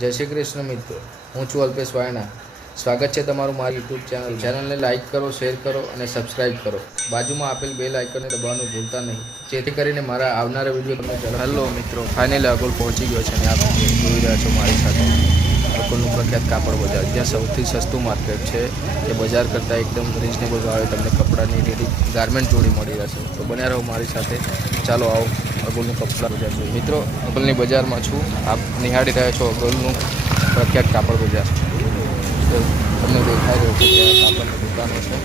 જય શ્રી કૃષ્ણ મિત્રો. હું છું અલ્પેશ વાયણા સ્વાગત છે તમારું મારી યુટ્યુબ ચેનલ ચેનલને લાઇક કરો શેર કરો અને સબસ્ક્રાઇબ કરો. બાજુમાં આપેલ બેલ આઇકનને દબાવવાનું ભૂલતા નહીં. જેથી કરીને મારા આવનારા વીડિયો તમને ઝડપ હેલો મિત્રો ફાઇનલી આગળ પહોંચી ગયો છે અને આપ જોઈ રહ્યા છો મારી સાથે. અકોલનું પ્રખ્યાત કાપડ બજાર. જ્યાં સૌથી સસ્તું માર્કેટ છે, જે બજાર કરતાં એકદમ રિઝનેબલ ભાવે તમને કપડાની રેડી ગાર્મેન્ટ જોડી મળી રહેશે. તો બન્યા રહો મારી સાથે. ચાલો આવો, અગોલનું કપડા બજાર જોઈએ. મિત્રો, અગોલની બજારમાં છું. આપ નિહાળી રહ્યા છો અગોલનું પ્રખ્યાત કાપડ બજાર. તો તમને દેખાઈ રહ્યું છે કાપડની દુકાનો છે.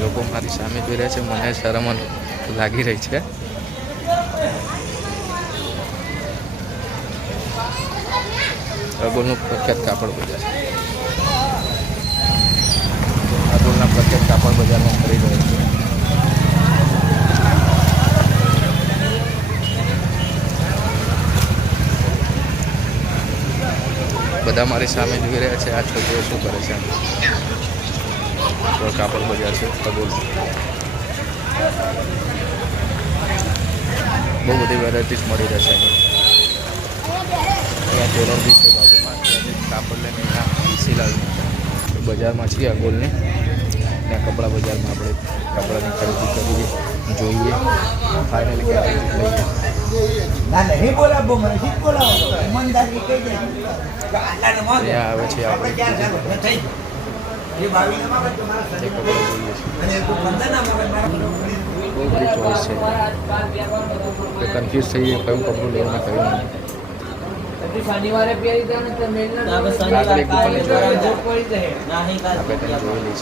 લોકો મારી સામે જોઈ રહ્યા છે. મને શરમ લાગી રહી છે. અગોલનું પ્રખ્યાત કાપડ બજાર. અગોલના પ્રખ્યાત કાપડ બજારમાં ફરી રહ્યો છે. બધા મારી સામે જોઈ રહ્યા છે, આ છોકરીઓ શું કરે છે કાપડ બજાર છે અગોલ બહુ બધી વેરાયટીઝ મળી રહેશે અહીંયા ટેલર બી છે બાજુમાં. કાપડ લઈને અહીંયા સિલાવી બજારમાં છીએ અગોલની ત્યાં કપડા બજારમાં આપણે કપડાની ખરીદી કરીએ જોઈએ. ફાઇનલી ક્યાંથી લઈએ. ત્યાં આવે છે આપણે. બહુ બધી ચોઈસ છે. કન્ફ્યુઝ થઈ કયું કપડું લેવું ને કયું નહીં. શનિવારે પહેરી દે ને તો મેલ ના આગળ એક દુકાને જોઈ જરૂર પડી જાય. આપણે ત્યાં જોયેલી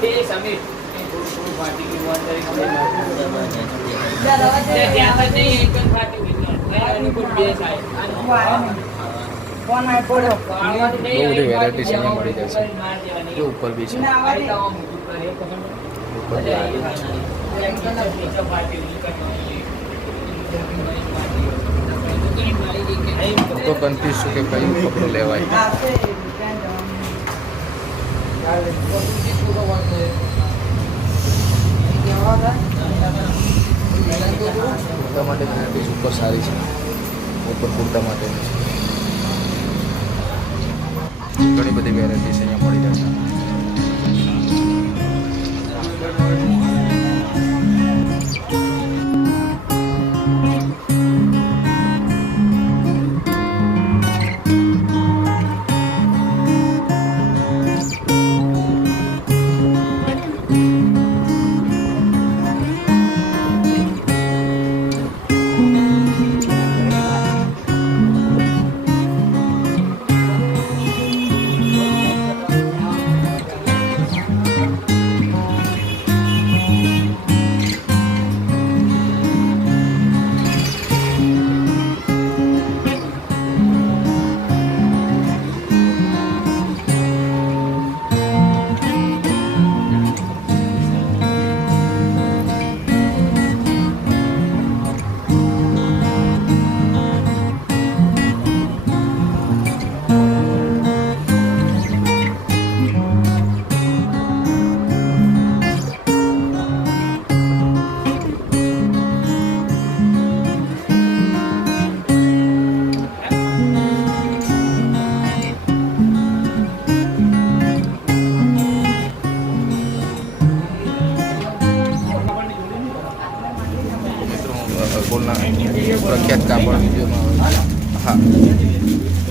છે એ સમીર. એ થોડું થોડું ફાટી ગયું વાત કરી ત્યાં જ નહીં. એક જ ફાટી ગયું એની કોઈ બે થાય. કોણ આય પડ્યો. બહુ બધી વેરાયટીઝ અહીંયા મળી જશે જો ઉપર બી છે. ઉપર બી આવેલી છે તો કન્ફ્યુઝ છું કે કયું કપડું લેવાય. કુર્તા માટે વેરાયટીઝ ઉપર સારી છે. ઉપર કુર્તા માટેની છે. ઘણી બધી વેરાયટીઝ અહીંયા મળી જશે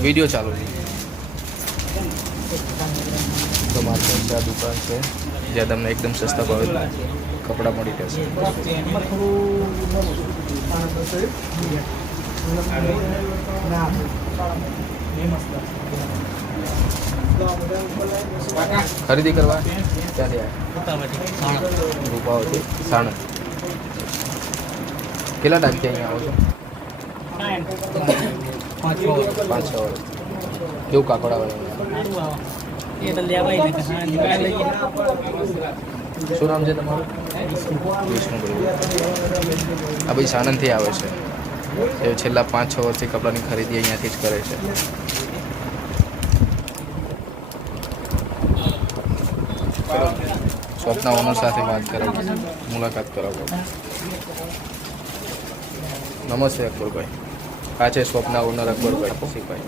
વીડિયો ચાલુ છે. તો માર્કેટ છે આ દુકાન છે, જ્યાં તમને એકદમ સસ્તા ભાવે કપડાં મળી રહેશે. ખરીદી કરવા? ક્યાંથી રૂપાઓથી સાણંદ. કેટલા ટાઈમથી અહીંયા આવો છો? પાંચ છ વર્ષ. કેવું અહીંયા? શું નામ છે તમારું? વિષ્ણુભાઈ આ ભાઈ સાણંદથી આવે છે. એ છેલ્લા પાંચ છ વર્ષથી કપડાની ખરીદી અહીંયાથી જ કરે છે. સ્વપ્ના ઓનર સાથે વાત કરાવી મુલાકાત કરાવો. નમસ્તે અકબરભાઈ આ છે અકબરભાઈ, સિપાઈ.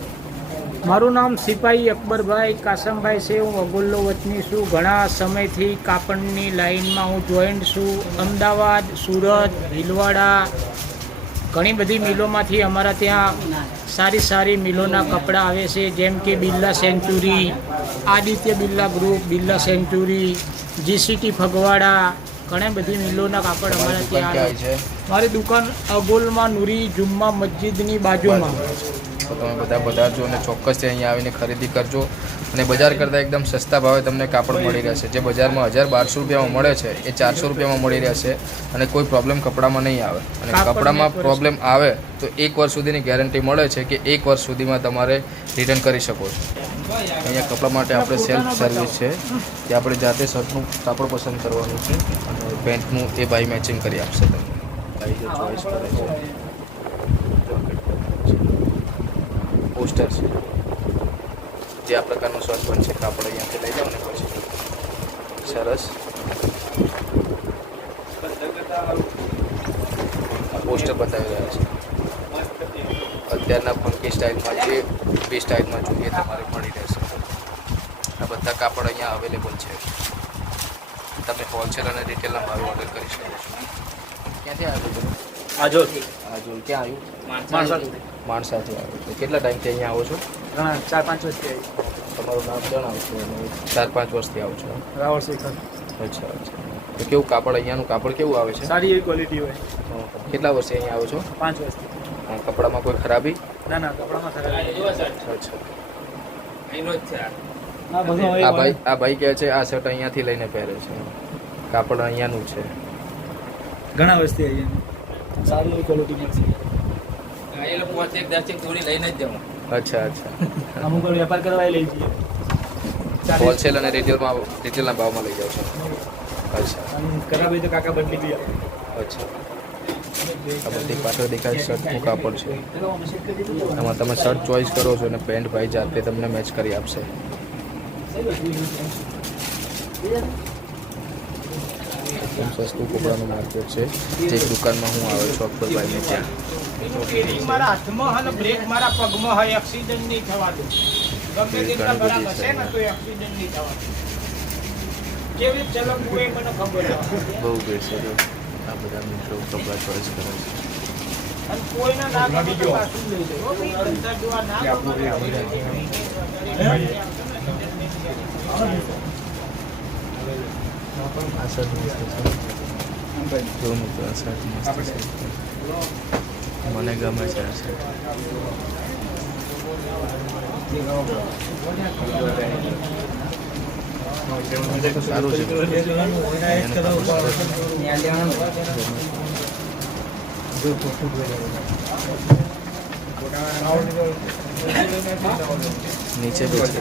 મારું નામ સિપાહી અકબરભાઈ કાસમભાઈ છે, હું અગોલ્લો વતની છું. ઘણા સમયથી કાપડની લાઈનમાં હું જોઈન્ટ છું. અમદાવાદ, સુરત, ભીલવાડા, ઘણી બધી મિલોમાંથી અમારા ત્યાં સારી સારી મિલોના કપડાં આવે છે, જેમ કે Birla century, Aditya Birla group, Birla century, GCT Phagwara ઘણી બધી મિલોના કાપડ અમારા ત્યાં આવે. છે? મારી દુકાન અગોલમાં નુરી જુમ્મા મસ્જિદની બાજુમાં. તો તમે બધા પધારજો અને ચોક્કસથી અહીંયા આવીને ખરીદી કરજો. અને બજાર કરતાં એકદમ સસ્તા ભાવે તમને કાપડ મળી રહેશે. જે બજારમાં હજાર બારસો રૂપિયામાં મળે છે એ ચારસો રૂપિયામાં મળી રહેશે અને કોઈ પ્રોબ્લેમ કપડામાં નહીં આવે. અને કપડામાં પ્રોબ્લેમ આવે તો એક વર્ષ સુધીની ગેરંટી મળે છે કે એક વર્ષ સુધીમાં તમારે રિટર્ન કરી શકો છો. અહીંયા કપડા માટે આપણે સેલ્ફ સર્વિસ છે, કે આપણે જાતે શર્ટનું કાપડ પસંદ કરવાનું છે અને પેન્ટનું એ બાય મેચિંગ કરી આપશે તમને. બાઈ જો ચોઈસ કરે છે. પોસ્ટર છે. જે આ પ્રકારનું શર્ટ બનશે કાપડ અહીંયાથી લઈ જાઓ ને પછી. સરસ. પોસ્ટર બતાવી રહ્યા છે. અત્યારના ફંકી સ્ટાઇલમાં જે બી સ્ટાઇલમાં જોઈએ તમારે મળી રહેશે. આ બધા કાપડ અહીંયા અવેલેબલ છે. તમે હોલસેલ અને રિટેલના ભાવે ઓર્ડર કરી શકો છો. ક્યાંથી આવ્યો આજોલ. આજોલ આજુ ક્યાં આવ્યું? માણસાથી. માણસાથી આવ્યું છો. કેટલા ટાઈમથી અહીંયા આવો છો? ઘણા ચાર પાંચ વર્ષથી આવી. તમારું નામ જણાવશો અને ચાર પાંચ વર્ષથી આવો છો. રાવળ શેખર. અચ્છા અચ્છા. તો કેવું કાપડ અહીંયાનું કાપડ કેવું આવે છે? સારી એવી ક્વોલિટી હોય. કેટલા વર્ષથી અહીંયા આવો છો? પાંચ વર્ષથી. કપડામાં કોઈ ખરાબી? ના ના કપડામાં ખરાબી અચ્છા એનો જ છે આ. ભાઈ આ ભાઈ કહે છે આ શર્ટ અહીંયાથી લઈને પહેરે છે. કાપડ અહીંયાનું છે. ઘણા વસ્તી અહીંયા. સારી ક્વોલિટી મળશે એ લોકો એક દર્શક થોડી લઈને જ જવું. અચ્છા અચ્છા. અમુક વેપાર કરવા લઈ જઈએ. હોલસેલ અને રિટેલમાં રિટેલના ભાવમાં લઈ જાવ છો. અચ્છા. અને ખરાબ હોય તો કાકા બદલી બી અચ્છા. આ બધી પાછળ દેખાય શર્ટનું કાપડ છે. એમાં તમે શર્ટ ચોઈસ કરો છો અને પેન્ટ ભાઈ જાતે તમને મેચ કરી આપશે. એકદમ સસ્તું કપડાનું માર્કેટ છે. જે દુકાનમાં હું આવ્યો છું અકબરભાઈને ત્યાં મારા હાથમાં હોય ને બ્રેક મારા પગમાં હોય એક્સિડન્ટ નહીં થવા દો ગમે તેટલા ઘણી બધી ને તો એક્સિડન્ટ નહીં થવા દો કેવી રીતે ચલાવવું મને ખબર બહુ જો આ બધા મિત્રો કપડાં ચોઈસ કરે છે અને કોઈના ના ગમે તો પાછું લઈ લો હો ભાઈ, ધંધા જોવા ના ગમે તો આ શર્ટ મસ્ત છે જો મિત્રો આ શર્ટ મસ્ત છે મને ગમે છે આ શર્ટ સારું નીચે બી છે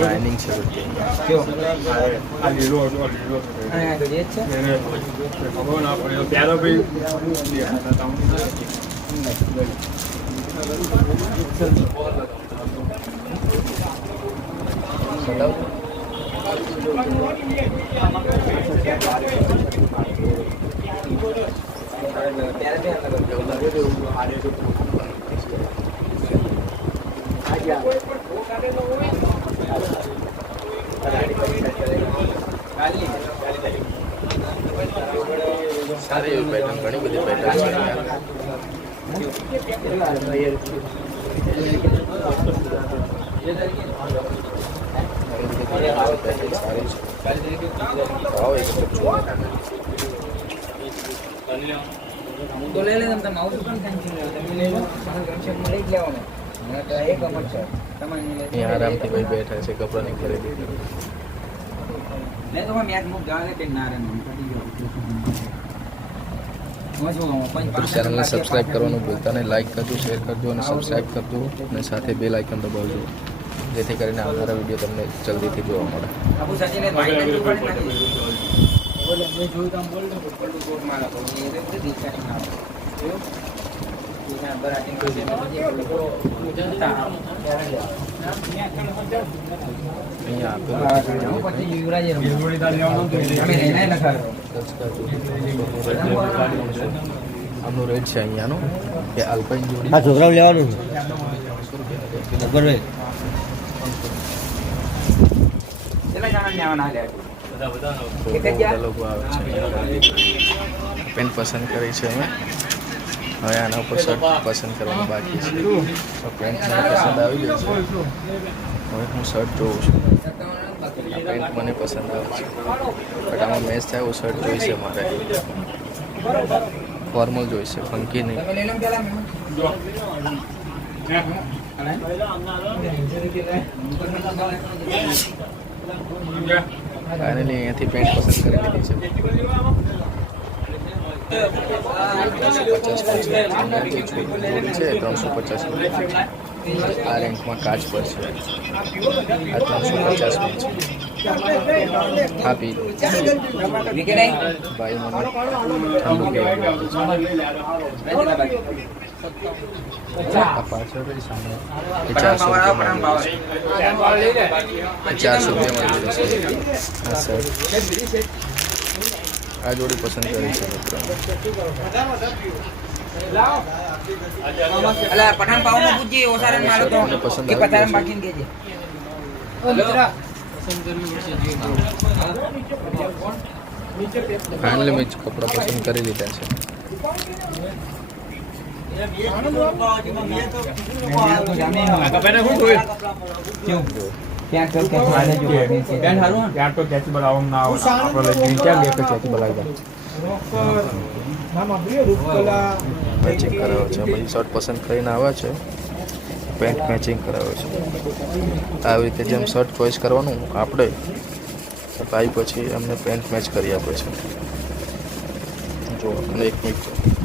લાઇનિંગ છે સારી એવી પેટર્ન ઘણી બધી પેટર્ન છે. તો લઈ લે તમે તમે આવું પણ ટેન્શન લો તમે લઈ લો તમારે ગમશે મળી જ લેવાનું મને આરામથી ભાઈ બેઠા છે કપડાની ખરીદી મેં તો મેચ મુખ જવા દે ના રે મને પતી ગયો હું શું કહું? પાંચ- મિત્રો ચેનલને સબસ્ક્રાઇબ કરવાનું ભૂલતા નહીં. લાઇક કરજો શેર કરજો અને સબસ્ક્રાઇબ કરજો અને સાથે બે લાઇકન દબાવજો. જેથી કરીને આવનારા વીડિયો તમને જલ્દીથી જોવા મળે. યુવરાજે આમનું રેટ છે અહીંયાનું કે આલ્પાઇન જોડી. આ છોકરાઓ લેવાનું છે? અકબરભાઈ પેન્ટ પસંદ કરી છે અમે. હવે આના ઉપર શર્ટ પસંદ કરવાનું બાકી છે. તો પેન્ટ મને પસંદ આવી ગયું છે. હવે હું શર્ટ જોઉં છું. આ પેન્ટ મને પસંદ આવે છે. બટ આમાં મેચ થાય એવું શર્ટ જોઈશે મારે. ફોર્મલ જોઈશે ફંકી નહીં. ફાઇનલી અહીંયાથી પેન્ટ પસંદ કરી લીધી છે. પચાસ પચાસ છે, ત્રણસો પચાસ. આ રેન્કમાં કાચ પર છે. આ ત્રણસો પચાસની છે. આ પી ભાઈ મને ચારસો રૂપિયામાં છે. આ જોડી પસંદ કરી છે, મિત્રો. અલા, પઠાણ પાવમાં પૂછજે, ઓછા રન મારો તો. કે પચાસ ગયો બાકીને કહેજે. ફાઇનલી મેં કપડાં પસંદ કરી લીધા છે મહેનત તો જામે નહીં. કેવું? ક્યાંક તો ક્યાંક હાલે જો. બેન હારું ને? ના આવે આપણે ક્યાં લે કે ત્યાંથી બોલાવી મેચિંગ કરાવે છે બધી શર્ટ પસંદ કરીને આવે છે. પેન્ટ મેચિંગ કરાવે છે. આવી રીતે જેમ શર્ટ ચોઈસ કરવાનું આપણે ભાઈ પછી એમને પેન્ટ મેચ કરી આપે છે. જો અને એક મિનિટ